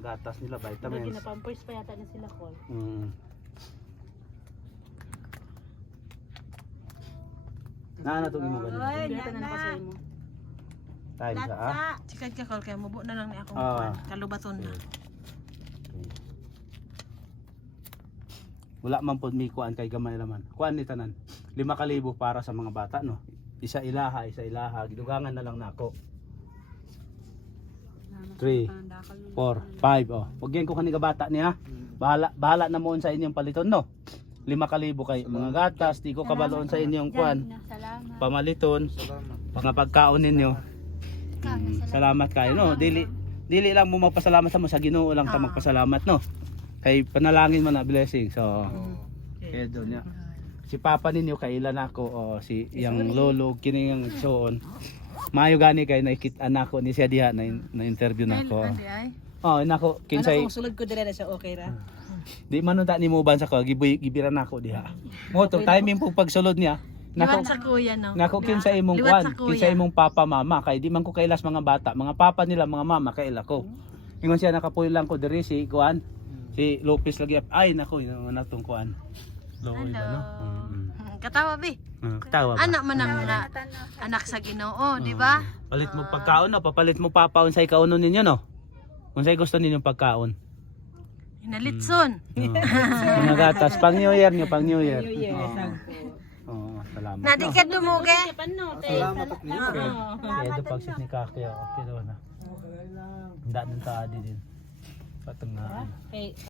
mga gatas nila, Lagi vitamins. na pampers pa yata na sila ko. Naanatugin mo ganun. Kaya na napasay mo. Tayo sa Sikad ka kol kay mubo na lang ni akong Ah. kalubaton na. Wala man po may kuan kay gamay naman. Kuan ni tanan. 5,000 para sa mga bata no. Isa ilaha. Gidugangan na lang nako. 3, 4, 5 oh. Pagyan ko kaniga bata niya. Bahala na mo sa inyong paliton no. 5,000 kay mga gatas, di ko kabaloon sa inyong kuan. Pamaliton. Mga pagkaon ninyo. Salamat kayo no. Dili lang mo magpasalamat sa mo sa Ginoo lang ta magpasalamat no. Kay panalangin man na blessing. So kaya doon niya. Si Papa ninyo kailan ako o si yang lolo kini yang soon. Maayo gani kay nakita anak ko ni siya diha na interview nako. Oh, nako kinsay. Ano kung sulod ko dire na siya okay ra? Di man ta ni mo ban sa ko gibiran nako diha. Mo to timing po pagsulod niya. Liwat sa kuya no. Nako kinsa imong Liwat kwan, sa kuya. kinsa imong papa mama kay di man ko kailas mga bata, mga papa nila mga mama kay ila ko. Ingon siya nakapuy lang ko diri si kwan. Si Lopez lagi ay nako yung natong kwan. Loy ba no? Katawa bi. Katawa ba? Anak man ang anak sa Ginoo, di ba? Palit mo pagkaon no, papalit mo papa unsay kaunon ninyo no. Unsay gusto ninyong pagkaon? Hinalitson. Mga gatas pang New Year nyo, pang New Year. Oo, salamat. Nadi ka dumuge. Salamat at niyo. Kaya ito pagsit ni Kaki, okay doon na. Hindi nang taadi din. Patang na.